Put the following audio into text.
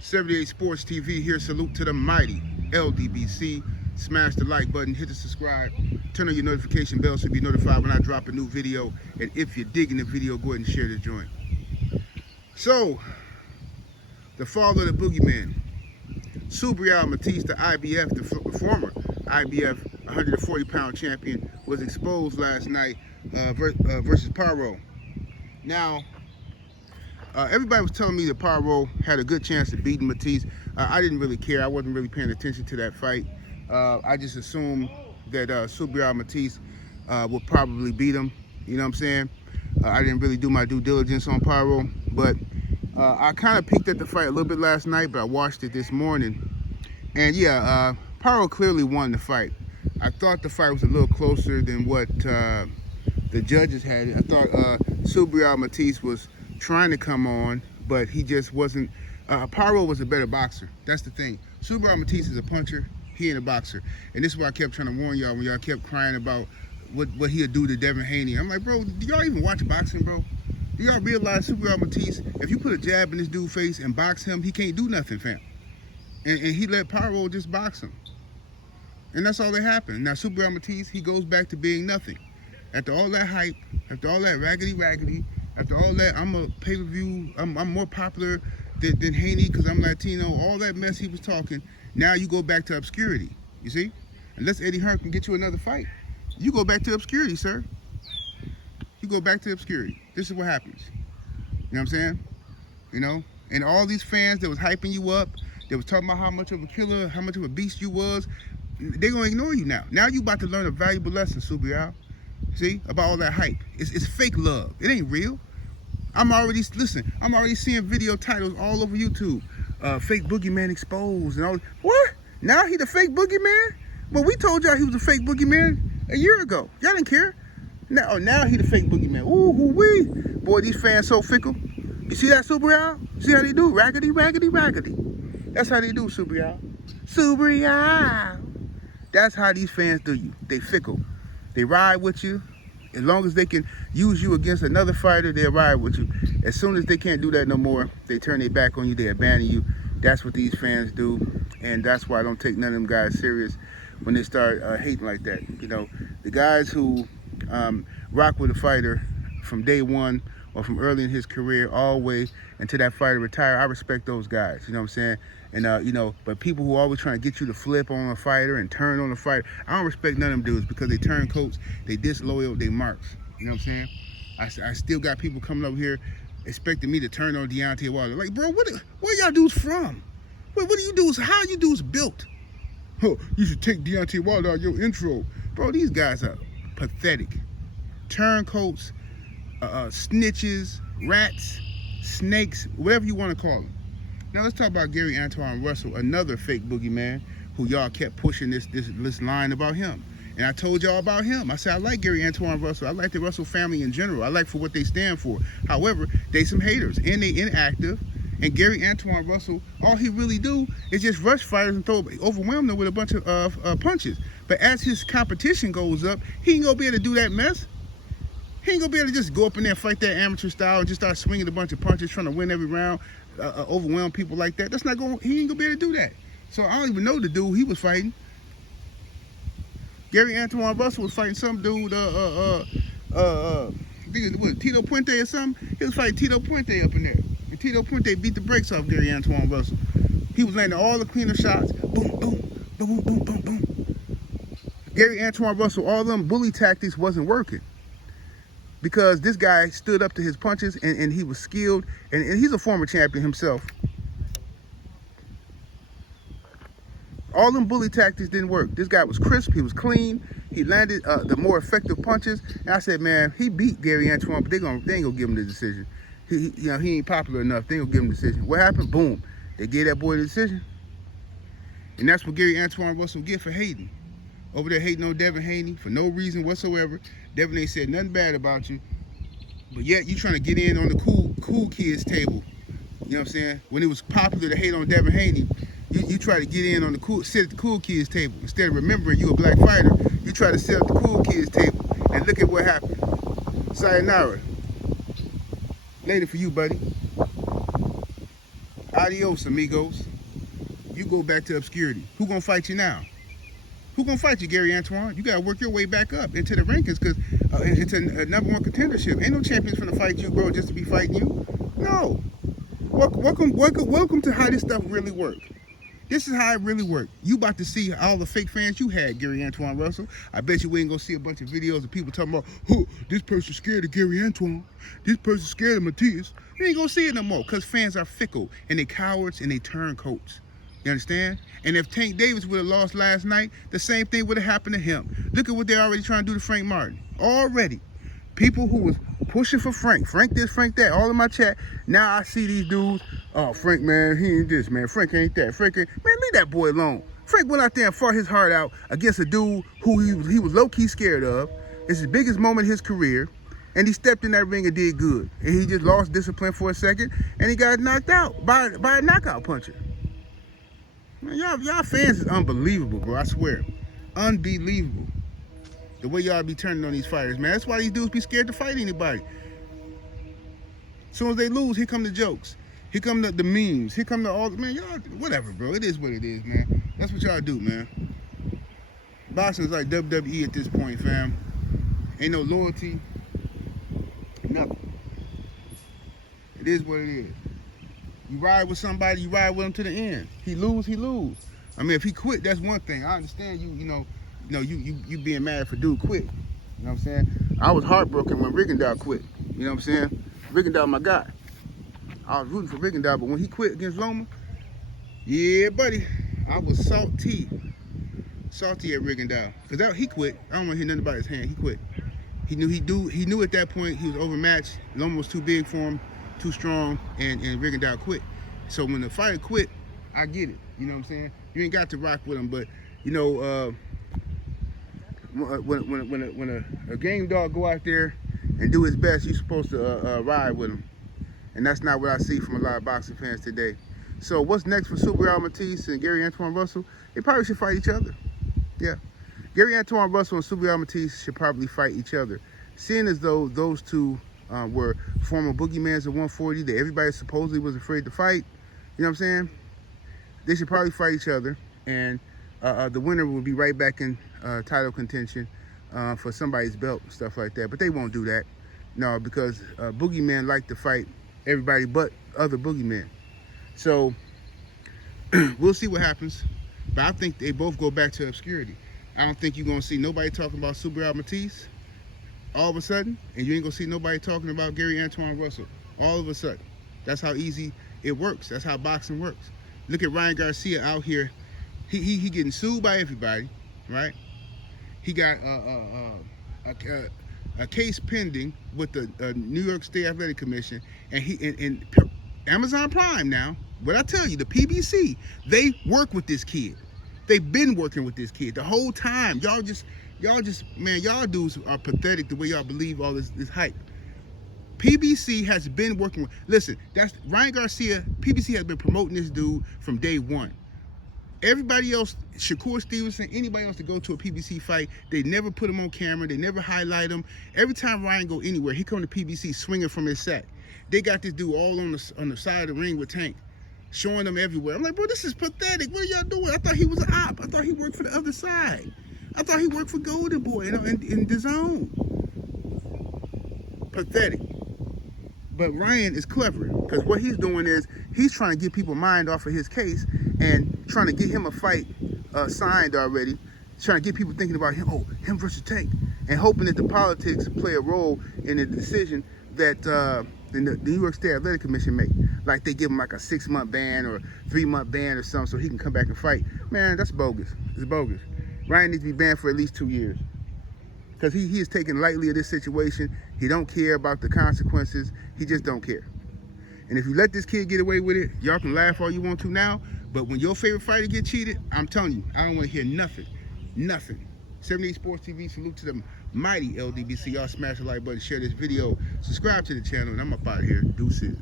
78 Sports TV here. Salute to the mighty LDBC. Smash the like button, hit the subscribe, turn on your notification bell so you'll be notified when I drop a new video. And if you're digging the video, go ahead and share the joint. So, the fall of the boogeyman. Subriel Matias, the IBF, the former IBF 140-pound champion, was exposed last night versus Paro. Now, everybody was telling me that Paro had a good chance of beating Matias. I didn't really care. I wasn't really paying attention to that fight. I just assumed that Subriel Matias would probably beat him. You know what I'm saying? I didn't really do my due diligence on Paro, but I kind of peeked at the fight a little bit last night, but I watched it this morning. And yeah, Paro clearly won the fight. I thought the fight was a little closer than what the judges had it. I thought Subriel Matias was trying to come on, but he just wasn't. Paro was a better boxer. That's the thing. Subriel Matias is a puncher. He ain't a boxer. And this is why I kept trying to warn y'all when y'all kept crying about what he'll do to Devin Haney. I'm like, bro, do y'all even watch boxing, bro? Do y'all realize Subriel Matias, if you put a jab in this dude's face and box him, he can't do nothing, fam. And he let Paro just box him. And that's all that happened. Now, Subriel Matias, he goes back to being nothing. After all that hype, after all that raggedy, after all that, I'm a pay-per-view, I'm more popular than Haney because I'm Latino, all that mess he was talking, now you go back to obscurity, you see? Unless Eddie Hearn can get you another fight, you go back to obscurity, sir. You go back to obscurity. This is what happens. You know what I'm saying? You know? And all these fans that was hyping you up, that was talking about how much of a killer, how much of a beast you was, they're going to ignore you now. Now you about to learn a valuable lesson, Subriel. See? About all that hype. It's fake love. It ain't real. I'm already seeing video titles all over YouTube. Fake boogeyman exposed and all. What? Now he the fake boogeyman? Well, we told y'all he was a fake boogeyman a year ago. Y'all didn't care. Now he the fake boogeyman. Ooh, wee. Boy, these fans so fickle. You see that, Subriel? See how they do? Raggedy. That's how they do, Subriel. Subriel. That's how these fans do you. They fickle. They ride with you. As long as they can use you against another fighter, they'll ride with you. As soon as they can't do that no more, they turn their back on you, they abandon you. That's what these fans do. And that's why I don't take none of them guys serious when they start hating like that. You know, the guys who rock with a fighter from day one or from early in his career all the way until that fighter retire, I respect those guys. You know what I'm saying? And, you know, but people who always trying to get you to flip on a fighter and turn on a fighter, I don't respect none of them dudes because they turncoats, they disloyal, they marks. You know what I'm saying? I still got people coming over here expecting me to turn on Deontay Wilder. Like, bro, where y'all dudes from? What do you dudes, how you dudes built? Oh, you should take Deontay Wilder out of your intro. Bro, these guys are pathetic. Turncoats, snitches, rats, snakes, whatever you want to call them. Now let's talk about Antoine Russell, another fake boogeyman who y'all kept pushing this line about him. And I told y'all about him. I said, I like Antoine Russell. I like the Russell family in general. I like for what they stand for. However, they some haters and they inactive. And Antoine Russell, all he really do is just rush fighters and overwhelm them with a bunch of punches. But as his competition goes up, he ain't gonna be able to do that mess. He ain't gonna be able to just go up in there and fight that amateur style and just start swinging a bunch of punches, trying to win every round, overwhelm people like that. He ain't gonna be able to do that. So I don't even know the dude he was fighting. Antoine Russell was fighting some dude, I think it was Tito Puente or something. He was fighting Tito Puente up in there. And Tito Puente beat the brakes off Antoine Russell. He was landing all the cleaner shots. Boom, boom, boom, boom, boom, boom. Antoine Russell, all them bully tactics wasn't working. Because this guy stood up to his punches and he was skilled. And he's a former champion himself. All them bully tactics didn't work. This guy was crisp, he was clean, he landed the more effective punches. And I said, man, he beat Antoine, but they ain't gonna give him the decision. He ain't popular enough, they ain't gonna give him the decision. What happened? Boom. They gave that boy the decision. And that's what Antoine Russell get for hating. Over there hating on Devin Haney for no reason whatsoever. Devin ain't said nothing bad about you. But yet you trying to get in on the cool kids table. You know what I'm saying? When it was popular to hate on Devin Haney, you try to get in on sit at the cool kids table. Instead of remembering you a black fighter, you try to sit at the cool kids table. And look at what happened. Sayonara. Later for you, buddy. Adios, amigos. You go back to obscurity. Who gonna fight you now? Who gonna fight you, Gary Antuanne? You gotta work your way back up into the rankings because it's a #1 contendership. Ain't no champions finna fight you, bro, just to be fighting you. No. Welcome to how this stuff really works. This is how it really works. You about to see all the fake fans you had, Gary Antoine Russell. I bet you we ain't gonna see a bunch of videos of people talking about, oh, this person's scared of Gary Antoine. This person's scared of Matias. We ain't gonna see it no more because fans are fickle and they cowards and they turncoats. You understand? And if Tank Davis would have lost last night, the same thing would have happened to him. Look at what they're already trying to do to Frank Martin. Already. People who was pushing for Frank this, Frank that, all in my chat. Now I see these dudes, oh, Frank, man, he ain't this, man. Frank ain't that. Frank ain't, man, leave that boy alone. Frank went out there and fought his heart out against a dude who he was low-key scared of. It's his biggest moment in his career. And he stepped in that ring and did good. And he just lost discipline for a second, and he got knocked out by a knockout puncher. Man, y'all fans is unbelievable, bro, I swear. Unbelievable. The way y'all be turning on these fighters, man. That's why these dudes be scared to fight anybody. As soon as they lose, here come the jokes. Here come the memes. Here come the all, man, y'all, whatever, bro. It is what it is, man. That's what y'all do, man. Boxing is like WWE at this point, fam. Ain't no loyalty. Nothing. It is what it is. You ride with somebody, you ride with him to the end. He lose, he lose. I mean, if he quit, that's one thing. I understand you being mad for dude quit. You know what I'm saying? I was heartbroken when Rigondeaux quit. You know what I'm saying? Rigondeaux, my guy. I was rooting for Rigondeaux, but when he quit against Loma, yeah, buddy, I was salty at Rigondeaux. Because he quit. I don't want to hear nothing about his hand. He quit. He knew at that point he was overmatched. Loma was too big for him, too strong, and Rigondeaux quit. So when the fighter quit, I get it. You know what I'm saying? You ain't got to rock with him, but you know, when a game dog go out there and do his best, you're supposed to ride with him. And that's not what I see from a lot of boxing fans today. So what's next for Subriel Matias and Gary Antoine Russell? They probably should fight each other. Yeah. Gary Antoine Russell and Subriel Matias should probably fight each other. Seeing as though those two were former boogeymans at 140 that everybody supposedly was afraid to fight, you know what I'm saying? They should probably fight each other, and the winner will be right back in title contention for somebody's belt and stuff like that. But they won't do that, no, because boogeymen like to fight everybody but other boogeymen. So we'll see what happens. But I think they both go back to obscurity. I don't think you're gonna see nobody talking about Subriel Matias all of a sudden, and you ain't gonna see nobody talking about Gary Antoine Russell all of a sudden. That's how easy it works. That's how boxing works. Look at Ryan Garcia out here. He getting sued by everybody, right? He got a case pending with the New York State Athletic Commission, and in Amazon Prime now. What I tell you, the PBC, they work with this kid. They've been working with this kid the whole time. Y'all just, man, y'all dudes are pathetic the way y'all believe all this hype. PBC has been working with, listen, that's Ryan Garcia. PBC has been promoting this dude from day one. Everybody else, Shakur Stevenson, anybody else to go to a PBC fight, they never put him on camera. They never highlight him. Every time Ryan go anywhere, he come to PBC swinging from his sack. They got this dude all on the side of the ring with Tank, showing them everywhere. I'm like, bro, this is pathetic. What are y'all doing? I thought he was an op. I thought he worked for the other side. I thought he worked for Golden Boy in the zone. Pathetic. But Ryan is clever, because what he's doing is he's trying to get people mind off of his case and trying to get him a fight signed already, trying to get people thinking about him, oh, him versus Tank, and hoping that the politics play a role in the decision that the New York State Athletic Commission make. Like they give him like a 6-month ban or 3-month ban or something so he can come back and fight. Man, that's bogus. It's bogus. Ryan needs to be banned for at least 2 years. Because he is taking lightly of this situation. He don't care about the consequences. He just don't care. And if you let this kid get away with it, y'all can laugh all you want to now, but when your favorite fighter get cheated, I'm telling you, I don't want to hear nothing. Nothing. 78 Sports TV, salute to the mighty LDBC. Y'all smash the like button, share this video, subscribe to the channel, and I'm up out of here. Deuces.